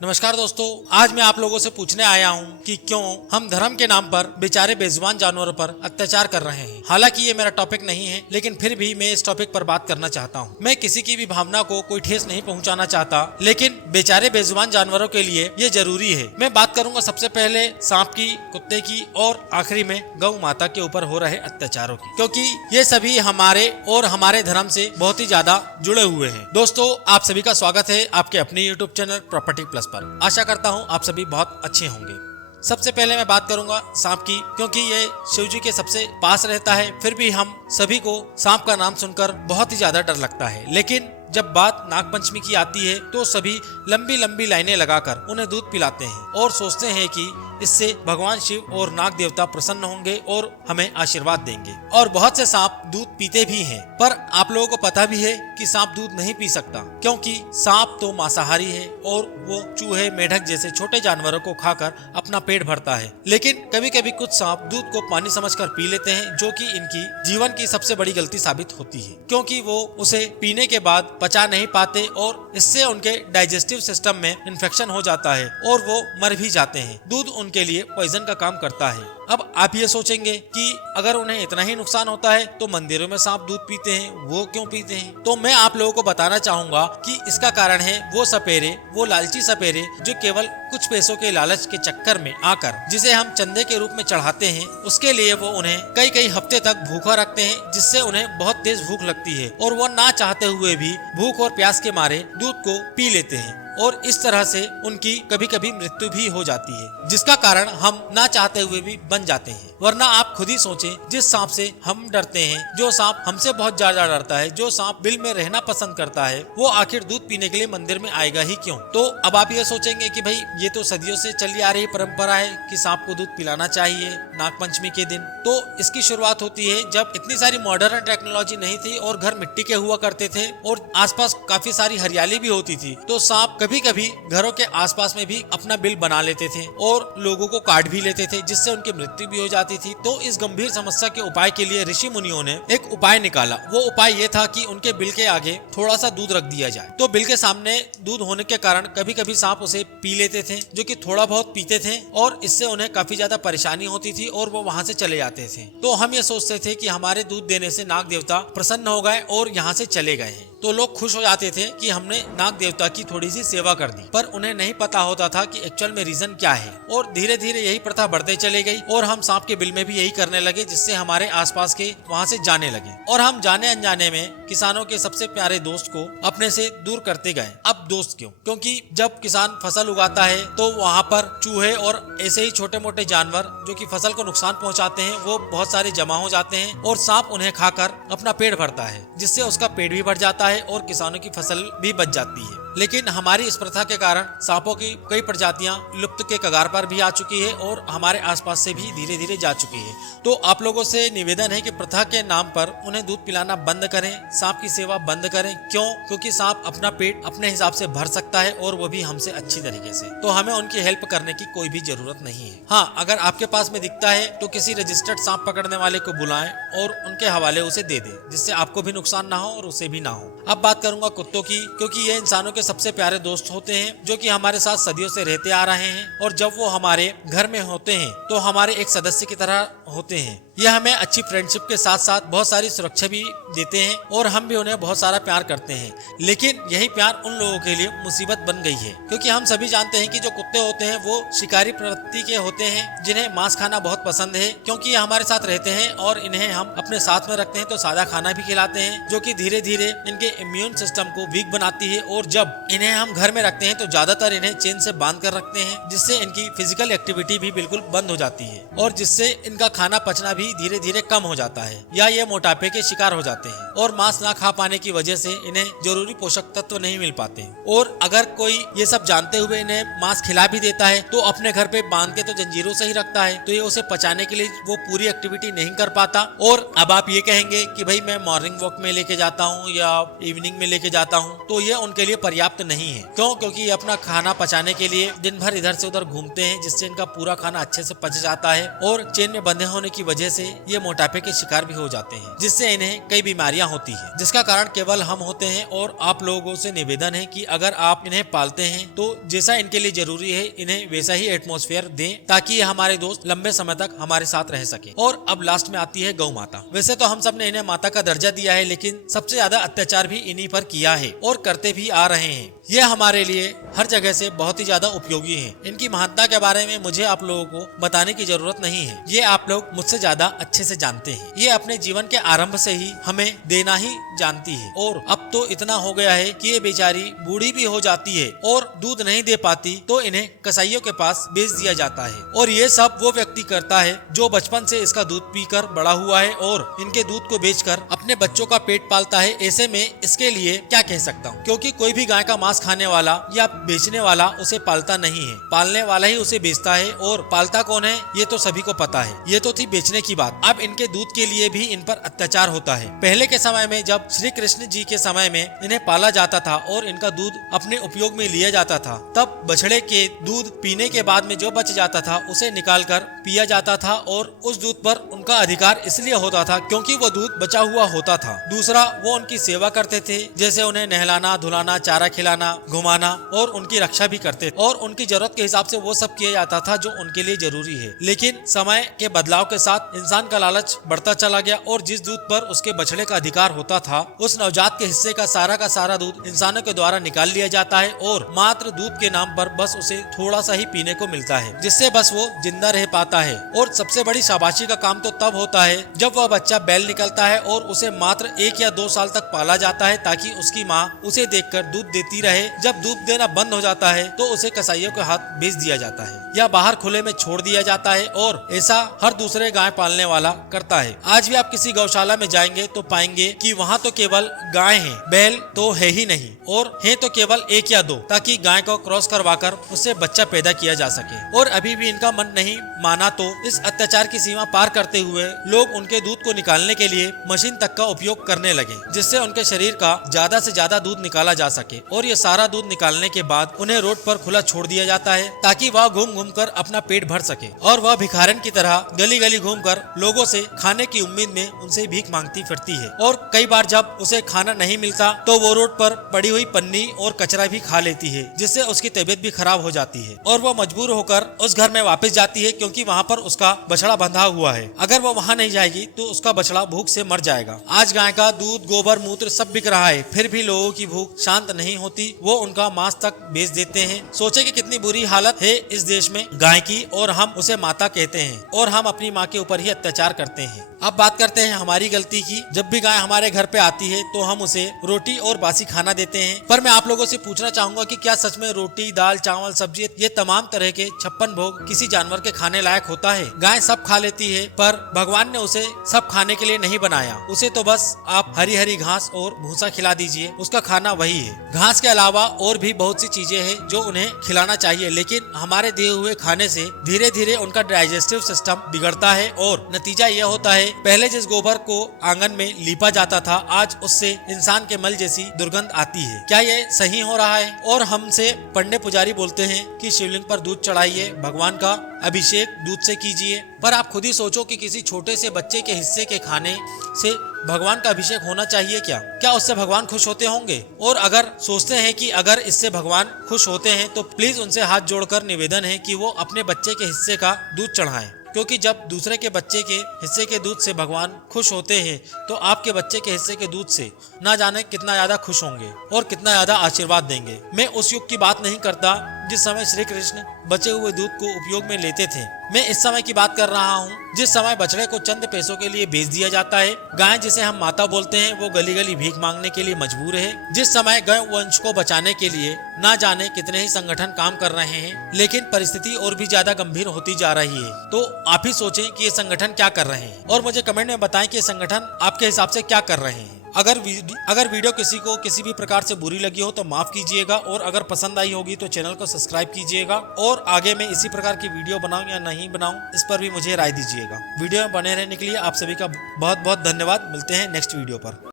नमस्कार दोस्तों, आज मैं आप लोगों से पूछने आया हूं कि क्यों हम धर्म के नाम पर बेचारे बेजुबान जानवरों पर अत्याचार कर रहे हैं। हालांकि ये मेरा टॉपिक नहीं है, लेकिन फिर भी मैं इस टॉपिक पर बात करना चाहता हूं। मैं किसी की भी भावना को कोई ठेस नहीं पहुंचाना चाहता, लेकिन बेचारे बेजुबान जानवरों के लिए ये जरूरी है। मैं बात करूंगा सबसे पहले सांप की, कुत्ते की और आखिरी में गौ माता के ऊपर हो रहे अत्याचारों की, क्योंकि ये सभी हमारे और हमारे धर्म से बहुत ही ज्यादा जुड़े हुए हैं। दोस्तों, आप सभी का स्वागत है आपके अपने यूट्यूब चैनल प्रॉपर्टी प्लस पर। आशा करता हूँ आप सभी बहुत अच्छे होंगे। सबसे पहले मैं बात करूंगा सांप की, क्योंकि ये शिव जी के सबसे पास रहता है। फिर भी हम सभी को सांप का नाम सुनकर बहुत ही ज्यादा डर लगता है, लेकिन जब बात नागपंचमी की आती है तो सभी लंबी लंबी लाइनें लगाकर उन्हें दूध पिलाते हैं और सोचते हैं कि इससे भगवान शिव और नाग देवता प्रसन्न होंगे और हमें आशीर्वाद देंगे। और बहुत से सांप दूध पीते भी हैं, पर आप लोगों को पता भी है कि सांप दूध नहीं पी सकता, क्योंकि सांप तो मांसाहारी है और वो चूहे, मेढक जैसे छोटे जानवरों को खाकर अपना पेट भरता है। लेकिन कभी कभी कुछ सांप दूध को पानी समझकर पी लेते हैं, जो कि इनकी जीवन की सबसे बड़ी गलती साबित होती है, क्योंकि वो उसे पीने के बाद पचा नहीं पाते और इससे उनके डाइजेस्टिव सिस्टम में इन्फेक्शन हो जाता है और वो मर भी जाते हैं। दूध उनके लिए पॉइजन का काम करता है। अब आप ये सोचेंगे कि अगर उन्हें इतना ही नुकसान होता है तो मंदिरों में सांप दूध पीते हैं, वो क्यों पीते हैं? तो मैं आप लोगों को बताना चाहूंगा कि इसका कारण है वो सपेरे, वो लालची सपेरे जो केवल कुछ पैसों के लालच के चक्कर में आकर जिसे हम चंदे के रूप में चढ़ाते हैं, उसके लिए वो उन्हें कई कई हफ्ते तक भूखा रखते हैं, जिससे उन्हें बहुत तेज भूख लगती है और वो ना चाहते हुए भी भूख और प्यास के मारे दूध को पी लेते हैं और इस तरह से उनकी कभी कभी मृत्यु भी हो जाती है, जिसका कारण हम ना चाहते हुए भी बन जाते हैं। वरना आप खुद ही सोचें, जिस सांप से हम डरते हैं, जो सांप हमसे बहुत ज्यादा डरता है, जो सांप बिल में रहना पसंद करता है, वो आखिर दूध पीने के लिए मंदिर में आएगा ही क्यों? तो अब आप ये सोचेंगे कि भाई ये तो सदियों से चली आ रही परंपरा है कि सांप को दूध पिलाना चाहिए नागपंचमी के दिन। तो इसकी शुरुआत होती है जब इतनी सारी मॉडर्न टेक्नोलॉजी नहीं थी और घर मिट्टी के हुआ करते थे और आसपास काफी सारी हरियाली भी होती थी, तो सांप कभी कभी घरों के आसपास में भी अपना बिल बना लेते थे और लोगों को काट भी लेते थे, जिससे उनकी मृत्यु भी हो जाती थी। तो इस गंभीर समस्या के उपाय के लिए ऋषि मुनियों ने एक उपाय निकाला। वो उपाय ये था कि उनके बिल के आगे थोड़ा सा दूध रख दिया जाए। तो बिल के सामने दूध होने के कारण कभी कभी सांप उसे पी लेते थे, जो कि थोड़ा बहुत पीते थे और इससे उन्हें काफी ज्यादा परेशानी होती थी और वो वहाँ से चले जाते थे। तो हम ये सोचते थे कि हमारे दूध देने से नाग देवता प्रसन्न हो गए और यहाँ से चले गए हैं। तो लोग खुश हो जाते थे कि हमने नाग देवता की थोड़ी सी सेवा कर दी, पर उन्हें नहीं पता होता था कि एक्चुअल में रीजन क्या है। और धीरे धीरे यही प्रथा बढ़ते चले गई और हम सांप के बिल में भी यही करने लगे, जिससे हमारे आसपास के वहाँ से जाने लगे और हम जाने अनजाने में किसानों के सबसे प्यारे दोस्त को अपने से दूर करते गए। अब दोस्त क्यों? क्योंकि जब किसान फसल उगाता है तो वहाँ पर चूहे और ऐसे ही छोटे मोटे जानवर जो कि फसल को नुकसान पहुँचाते हैं, वो बहुत सारे जमा हो जाते हैं और सांप उन्हें खाकर अपना पेट भरता है, जिससे उसका पेट भी भर जाता है और किसानों की फसल भी बच जाती है। लेकिन हमारी इस प्रथा के कारण सांपों की कई प्रजातियां लुप्त के कगार पर भी आ चुकी है और हमारे आसपास से भी धीरे धीरे जा चुकी है। तो आप लोगों से निवेदन है कि प्रथा के नाम पर उन्हें दूध पिलाना बंद करें, सांप की सेवा बंद करें। क्यों? क्योंकि सांप अपना पेट अपने हिसाब से भर सकता है और वो भी हमसे अच्छी तरीके से। तो हमें उनकी हेल्प करने की कोई भी जरूरत नहीं है। हाँ, अगर आपके पास में दिखता है तो किसी रजिस्टर्ड सांप पकड़ने वाले को बुलाएं और उनके हवाले उसे दे दें, जिससे आपको भी नुकसान ना हो और उसे भी ना हो। अब बात करूंगा कुत्तों की, क्योंकि ये इंसानों के सबसे प्यारे दोस्त होते हैं, जो कि हमारे साथ सदियों से रहते आ रहे हैं और जब वो हमारे घर में होते हैं तो हमारे एक सदस्य की तरह होते हैं। यह हमें अच्छी फ्रेंडशिप के साथ साथ बहुत सारी सुरक्षा भी देते हैं और हम भी उन्हें बहुत सारा प्यार करते हैं। लेकिन यही प्यार उन लोगों के लिए मुसीबत बन गई है, क्योंकि हम सभी जानते हैं कि जो कुत्ते होते हैं वो शिकारी प्रवृत्ति के होते हैं, जिन्हें मांस खाना बहुत पसंद है। क्योंकि ये हमारे साथ रहते हैं और इन्हें हम अपने साथ में रखते हैं तो सादा खाना भी खिलाते हैं, जो कि धीरे धीरे इनके इम्यून सिस्टम को वीक बनाती है। और जब इन्हें हम घर में रखते हैं तो ज्यादातर इन्हें चेन से बांध कर रखते हैं, जिससे इनकी फिजिकल एक्टिविटी भी बिल्कुल बंद हो जाती है और जिससे इनका खाना पचना भी धीरे धीरे कम हो जाता है या ये मोटापे के शिकार हो जाते हैं और मांस ना खा पाने की वजह से इन्हें जरूरी पोषक तत्व नहीं मिल पाते। और अगर कोई ये सब जानते हुए इन्हें मांस खिला भी देता है तो अपने घर पे बांध के तो जंजीरों से ही रखता है, तो ये उसे पचाने के लिए वो पूरी एक्टिविटी नहीं कर पाता। और अब आप ये कहेंगे कि भाई मैं मॉर्निंग वॉक में लेके जाता हूँ या इवनिंग में लेके जाता हूँ, तो ये उनके लिए पर्याप्त नहीं है। क्यों? क्योंकि ये अपना खाना पचाने के लिए दिन भर इधर से उधर घूमते हैं, जिससे इनका पूरा खाना अच्छे से पच जाता है और चेन में बंधे होने की वजह से ये मोटापे के शिकार भी हो जाते हैं, जिससे इन्हें कई बीमारियां होती है, जिसका कारण केवल हम होते हैं। और आप लोगों से निवेदन है कि अगर आप इन्हें पालते हैं तो जैसा इनके लिए जरूरी है इन्हें वैसा ही एटमॉस्फेयर दें, ताकि ये हमारे दोस्त लंबे समय तक हमारे साथ रह सके। और अब लास्ट में आती है गौ माता। वैसे तो हम सब ने इन्हें माता का दर्जा दिया है, लेकिन सबसे ज्यादा अत्याचार भी इन्हीं पर किया है और करते भी आ रहे हैं। ये हमारे लिए हर जगह से बहुत ही ज्यादा उपयोगी हैं। इनकी महानता के बारे में मुझे आप लोगों को बताने की जरूरत नहीं है, ये आप लोग मुझसे ज्यादा अच्छे से जानते हैं। ये अपने जीवन के आरंभ से ही हमें देना ही जानती है, और अब तो इतना हो गया है कि ये बेचारी बूढ़ी भी हो जाती है और दूध नहीं दे पाती तो इन्हें कसाईयों के पास बेच दिया जाता है। और ये सब वो व्यक्ति करता है जो बचपन से इसका दूध पीकर बड़ा हुआ है और इनके दूध को बेचकर अपने बच्चों का पेट पालता है। ऐसे में इसके लिए क्या कह सकता हूँ, क्योंकि कोई भी गाय का मांस खाने वाला या बेचने वाला उसे पालता नहीं है, पालने वाला ही उसे बेचता है। और पालता कौन है ये तो सभी को पता है। ये तो थी बेचने की बात। अब इनके दूध के लिए भी इन पर अत्याचार होता है। पहले के समय में जब श्री कृष्ण जी के समय में इन्हें पाला जाता था और इनका दूध अपने उपयोग में लिया जाता था, तब बछड़े के दूध पीने के बाद में जो बच जाता था उसे निकालकर पिया जाता था। और उस दूध पर उनका अधिकार इसलिए होता था क्योंकि वो दूध बचा हुआ होता था। दूसरा, वो उनकी सेवा करते थे, जैसे उन्हें नहलाना, धुलाना, चारा खिलाना, घुमाना और उनकी रक्षा भी करते थे। और उनकी जरूरत के हिसाब से वो सब किया जाता था जो उनके लिए जरूरी है। लेकिन समय के बदलाव के साथ इंसान का लालच बढ़ता चला गया और जिस दूध पर उसके बछड़े का अधिकार होता था, उस नवजात के हिस्से का सारा दूध इंसानों के द्वारा निकाल लिया जाता है और मात्र दूध के नाम पर बस उसे थोड़ा सा ही पीने को मिलता है, जिससे बस वो जिंदा रह पाता है। और सबसे बड़ी शाबाशी का काम तो तब होता है जब वह बच्चा बैल निकलता है और उसे मात्र 1 या 2 साल तक पाला जाता है, ताकि उसकी माँ उसे देखकर दूध देती रहे। जब दूध देना बंद हो जाता है तो उसे कसाईयों के हाथ बेच दिया जाता है या बाहर खुले में छोड़ दिया जाता है। और ऐसा हर दूसरे गाय पालने वाला करता है। आज भी आप किसी गौशाला में जाएंगे तो पाएंगे कि वहाँ तो केवल गाय हैं, बैल तो है ही नहीं, और हैं तो केवल 1 या 2, ताकि गाय को क्रॉस करवाकर उससे बच्चा पैदा किया जा सके। और अभी भी इनका मन नहीं माना तो इस अत्याचार की सीमा पार करते हुए लोग उनके दूध को निकालने के लिए मशीन तक का उपयोग करने लगे, जिससे उनके शरीर का ज्यादा से ज्यादा दूध निकाला जा सके। और ये सारा दूध निकालने के बाद उन्हें रोड पर खुला छोड़ दिया जाता है, ताकि वह घूम घूम कर अपना पेट भर सके। और वह भिखारन की तरह गली गली घूमकर लोगों से खाने की उम्मीद में उनसे भीख मांगती फिरती है। और कई बार जब उसे खाना नहीं मिलता तो वो रोड पर पड़ी हुई पन्नी और कचरा भी खा लेती है, जिससे उसकी तबीयत भी खराब हो जाती है और वो मजबूर होकर उस घर में वापस जाती है, क्योंकि वहाँ पर उसका बछड़ा बंधा हुआ है। अगर वो वहाँ नहीं जाएगी तो उसका बछड़ा भूख से मर जाएगा। आज गाय का दूध, गोबर, मूत्र सब बिक रहा है, फिर भी लोगों की भूख शांत नहीं होती। वो उनका मांस तक बेच देते हैं। सोचे कि कितनी बुरी हालत है इस देश में गाय की, और हम उसे माता कहते हैं और हम अपनी माँ के ऊपर ही अत्याचार करते हैं। अब बात करते हैं हमारी गलती की। जब भी गाय हमारे घर पे आती है तो हम उसे रोटी और बासी खाना देते हैं। पर मैं आप लोगों से पूछना चाहूंगा कि क्या सच में रोटी, दाल, चावल, सब्जी, ये तमाम तरह के 56 भोग किसी जानवर के खाने लायक होता है? गाय सब खा लेती है, पर भगवान ने उसे सब खाने के लिए नहीं बनाया। उसे तो बस आप हरी हरी घास और भूसा खिला दीजिए, उसका खाना वही है। घास के अलावा और भी बहुत सी चीजें हैं जो उन्हें खिलाना चाहिए, लेकिन हमारे दिए हुए खाने से धीरे धीरे उनका डाइजेस्टिव सिस्टम बिगड़ता है और नतीजा यह होता है, पहले जिस गोबर को आंगन में लीपा जाता था, आज उससे इंसान के मल जैसी दुर्गंध आती है। क्या ये सही हो रहा है? और हमसे पंडित पुजारी बोलते हैं कि शिवलिंग पर दूध चढ़ाइए, भगवान का अभिषेक दूध से कीजिए। पर आप खुद ही सोचो कि किसी छोटे से बच्चे के हिस्से के खाने से भगवान का अभिषेक होना चाहिए क्या? क्या उससे भगवान खुश होते होंगे? और अगर सोचते हैं कि अगर इससे भगवान खुश होते हैं तो प्लीज उनसे हाथ जोड़कर निवेदन है कि वो अपने बच्चे के हिस्से का दूध चढ़ाएं, क्योंकि जब दूसरे के बच्चे के हिस्से के दूध से भगवान खुश होते हैं तो आपके बच्चे के हिस्से के दूध से ना जाने कितना ज्यादा खुश होंगे और कितना ज्यादा आशीर्वाद देंगे। मैं उस युग की बात नहीं करता जिस समय श्री कृष्ण बचे हुए दूध को उपयोग में लेते थे। मैं इस समय की बात कर रहा हूँ जिस समय बछड़े को चंद पैसों के लिए बेच दिया जाता है। गाय जिसे हम माता बोलते हैं वो गली गली भीख मांगने के लिए मजबूर है। जिस समय गौ वंश को बचाने के लिए ना जाने कितने ही संगठन काम कर रहे हैं, लेकिन परिस्थिति और भी ज्यादा गंभीर होती जा रही है। तो आप ही सोचें कि ये संगठन क्या कर रहे हैं और मुझे कमेंट में बताएं कि ये संगठन आपके हिसाब से क्या कर रहे हैं। अगर वीडियो किसी को किसी भी प्रकार से बुरी लगी हो तो माफ कीजिएगा, और अगर पसंद आई होगी तो चैनल को सब्सक्राइब कीजिएगा। और आगे मैं इसी प्रकार की वीडियो बनाऊं या नहीं बनाऊं, इस पर भी मुझे राय दीजिएगा। वीडियो में बने रहने के लिए आप सभी का बहुत बहुत धन्यवाद। मिलते हैं नेक्स्ट वीडियो पर।